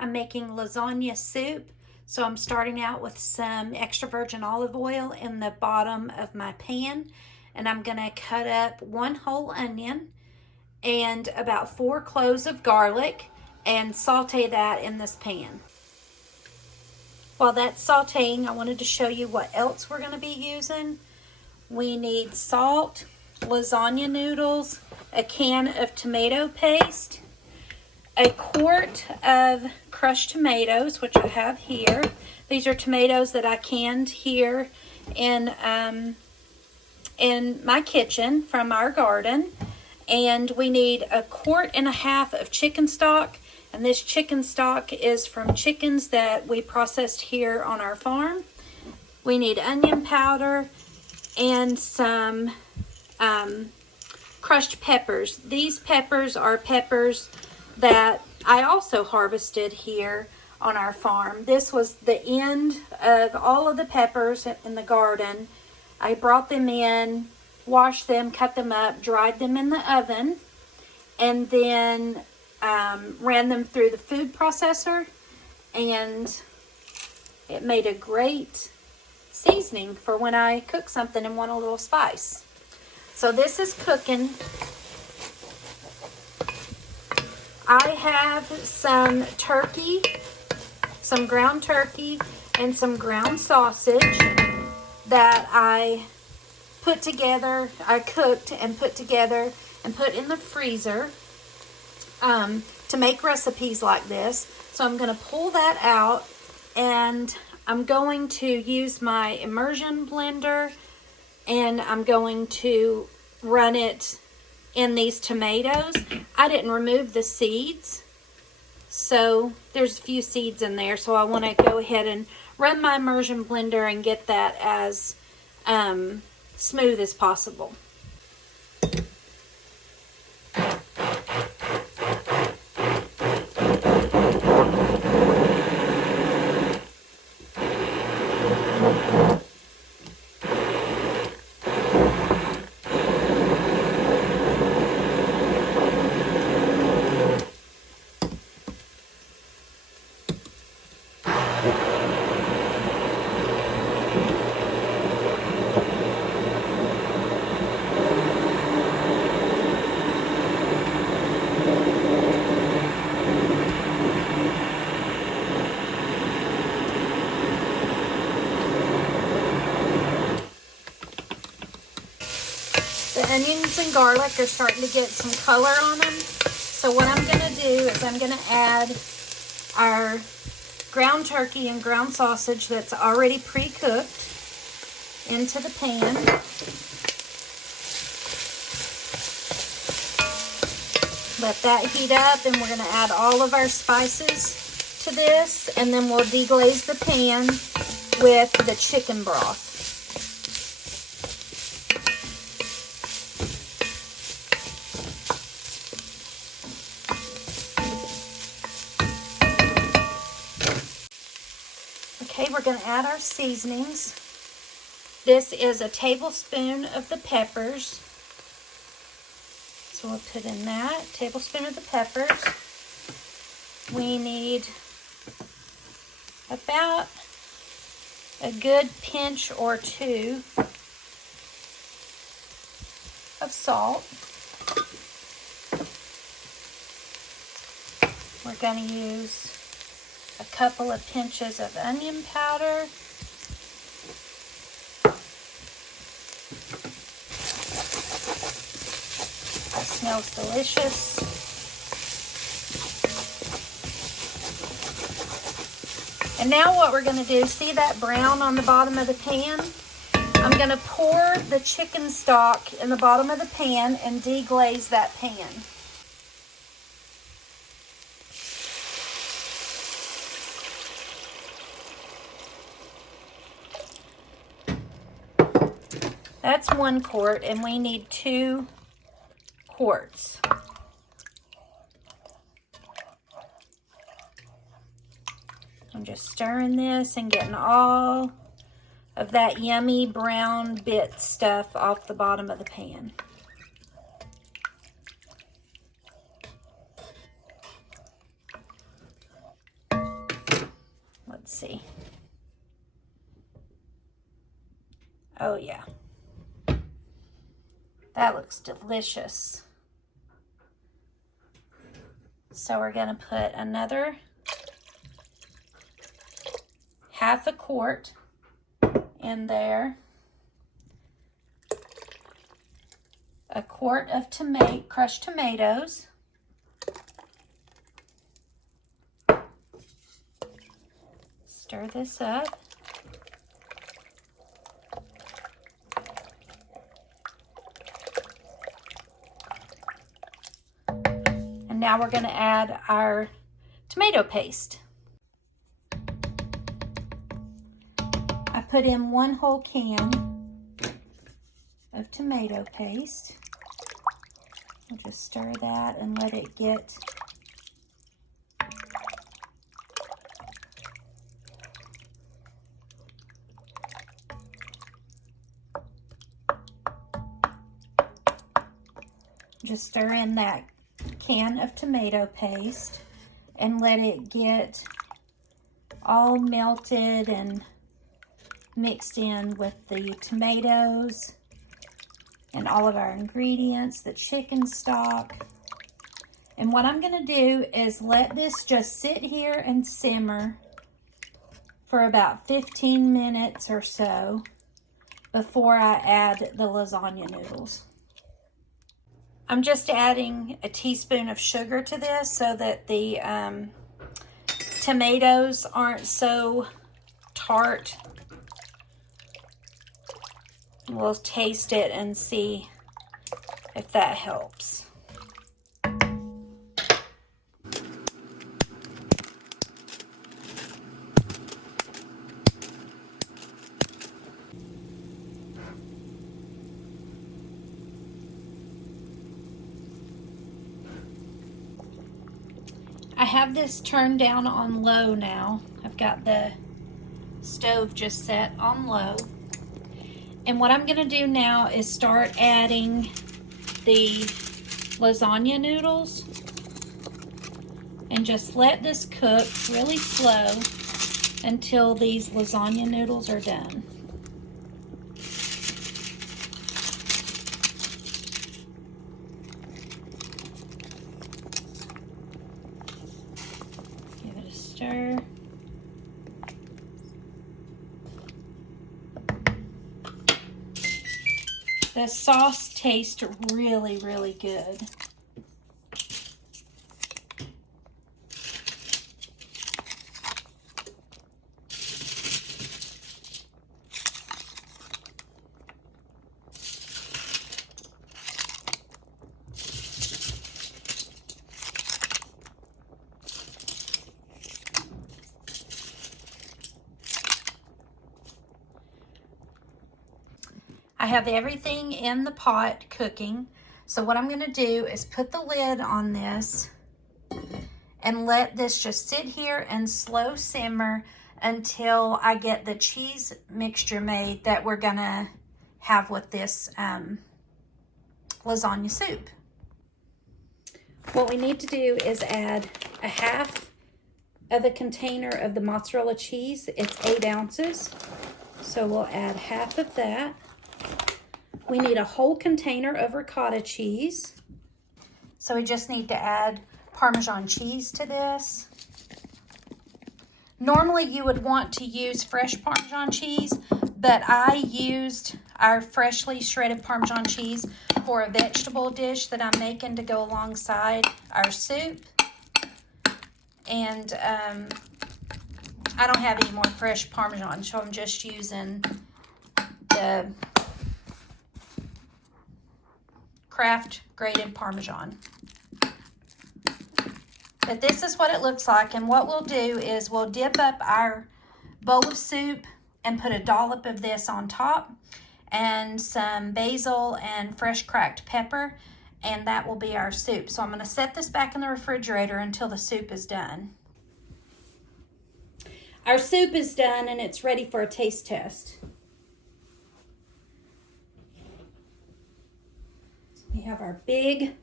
I'm making lasagna soup. So I'm starting out with some extra virgin olive oil in the bottom of my pan. And I'm going to cut up 1 whole onion and about 4 cloves of garlic and saute that in this pan. While that's sauteing, I wanted to show you what else we're going to be using. We need salt, lasagna noodles, a can of tomato paste, a quart of crushed tomatoes, which I have here. These are tomatoes that I canned here in my kitchen from our garden. And we need a quart and a half of chicken stock. And this chicken stock is from chickens that we processed here on our farm. We need onion powder and some crushed peppers. These peppers are peppers that I also harvested here on our farm. This was the end of all of the peppers in the garden. I brought them in, washed them, cut them up, dried them in the oven, and then ran them through the food processor, and it made a great seasoning for when I cook something and want a little spice. So this is cooking. I have some turkey, some ground turkey, and some ground sausage that I put together. I cooked and put together and put in the freezer to make recipes like this. So I'm going to pull that out, and I'm going to use my immersion blender, and I'm going to run it in these tomatoes. I didn't remove the seeds, so there's a few seeds in there, so I want to go ahead and run my immersion blender and get that as smooth as possible. The onions and garlic are starting to get some color on them. So what I'm going to do is I'm going to add our ground turkey and ground sausage that's already pre-cooked into the pan. Let that heat up, and we're going to add all of our spices to this, and then we'll deglaze the pan with the chicken broth. Okay, we're going to add our seasonings. This is a tablespoon of the peppers. So we'll put in that tablespoon of the peppers. We need about a good pinch or 2 of salt. We're going to use a couple of pinches of onion powder. That smells delicious. And now what we're going to do, see that brown on the bottom of the pan? I'm going to pour the chicken stock in the bottom of the pan and deglaze that pan. That's 1 quart, and we need 2 quarts. I'm just stirring this and getting all of that yummy brown bit stuff off the bottom of the pan. see. Oh yeah. That looks delicious. So we're gonna put another half a quart in there. A quart of crushed tomatoes. Stir this up. And now we're going to add our tomato paste. I put in 1 whole can of tomato paste. I'll just stir that and let it get stir in that can of tomato paste and let it get all melted and mixed in with the tomatoes and all of our ingredients, the chicken stock. And what I'm going to do is let this just sit here and simmer for about 15 minutes or so before I add the lasagna noodles. I'm just adding a teaspoon of sugar to this so that the tomatoes aren't so tart. We'll taste it and see if that helps. I have this turned down on low now. I've got the stove just set on low. And what I'm gonna do now is start adding the lasagna noodles and just let this cook really slow until these lasagna noodles are done. Give it a stir. The sauce tastes really, really good. I have everything in the pot cooking. So what I'm going to do is put the lid on this and let this just sit here and slow simmer until I get the cheese mixture made that we're going to have with this lasagna soup. What we need to do is add a half of the container of the mozzarella cheese. It's 8 ounces. So we'll add half of that. We need a whole container of ricotta cheese. So we just need to add Parmesan cheese to this. Normally you would want to use fresh Parmesan cheese, but I used our freshly shredded Parmesan cheese for a vegetable dish that I'm making to go alongside our soup. And I don't have any more fresh Parmesan, so I'm just using the Kraft grated Parmesan. But this is what it looks like, and what we'll do is we'll dip up our bowl of soup and put a dollop of this on top and some basil and fresh cracked pepper, and that will be our soup. So I'm going to set this back in the refrigerator until the soup is done. Our soup is done and it's ready for a taste test. We have our big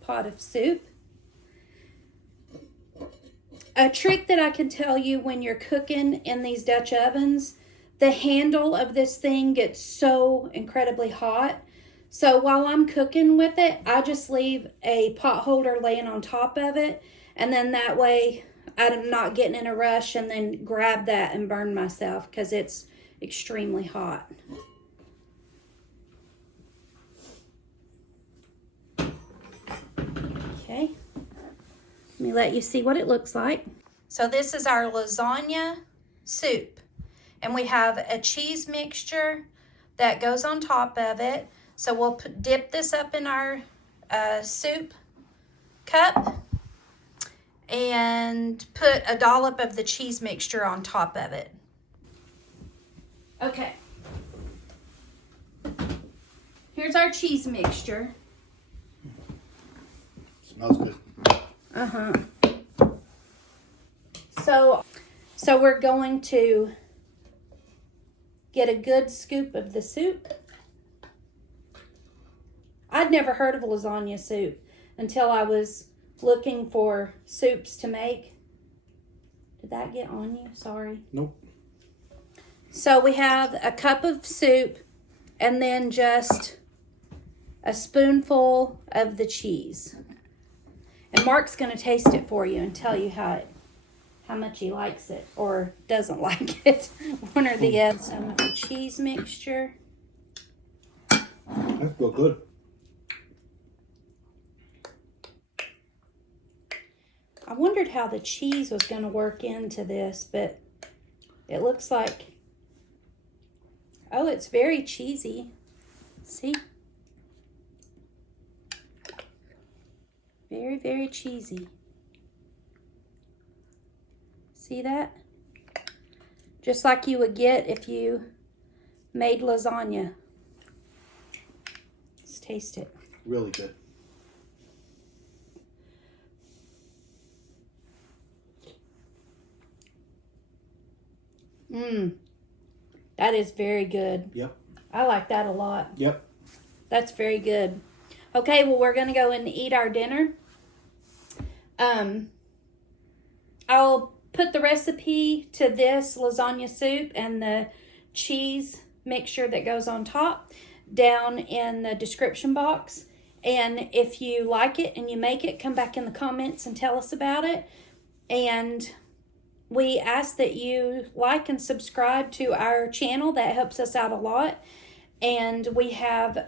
pot of soup. A trick that I can tell you when you're cooking in these Dutch ovens, the handle of this thing gets so incredibly hot. So while I'm cooking with it, I just leave a pot holder laying on top of it. And then that way I'm not getting in a rush and then grab that and burn myself because it's extremely hot. Okay. Let me let you see what it looks like. So this is our lasagna soup. And we have a cheese mixture that goes on top of it. So we'll dip this up in our soup cup and put a dollop of the cheese mixture on top of it. Okay. Here's our cheese mixture. Smells good. Uh-huh. So we're going to get a good scoop of the soup. I'd never heard of lasagna soup until I was looking for soups to make. Did that get on you? Sorry. Nope. So we have a cup of soup and then just a spoonful of the cheese. And Mark's going to taste it for you and tell you how much he likes it or doesn't like it. One or the other. Some of the cheese mixture. That feels good. I wondered how the cheese was going to work into this, but it looks like, oh, it's very cheesy. See? Very, very cheesy. See that? Just like you would get if you made lasagna. Let's taste it. Really good. That is very good. Yep. I like that a lot. Yep. That's very good. Okay, well, we're going to go and eat our dinner. I'll put the recipe to this lasagna soup and the cheese mixture that goes on top down in the description box. And if you like it and you make it, come back in the comments and tell us about it. And we ask that you like and subscribe to our channel. That helps us out a lot. And we have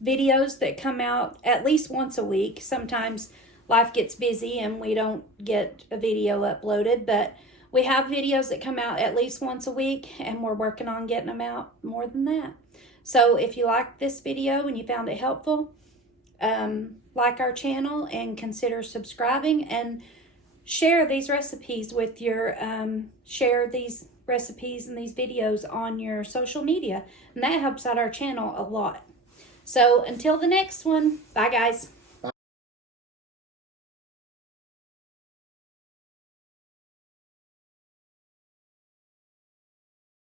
videos that come out at least once a week. Sometimes life gets busy and we don't get a video uploaded, but we have videos that come out at least once a week, and we're working on getting them out more than that. So if you like this video and you found it helpful, like our channel and consider subscribing, and share these recipes with your share these recipes and these videos on your social media, and that helps out our channel a lot. So until the next one, bye guys.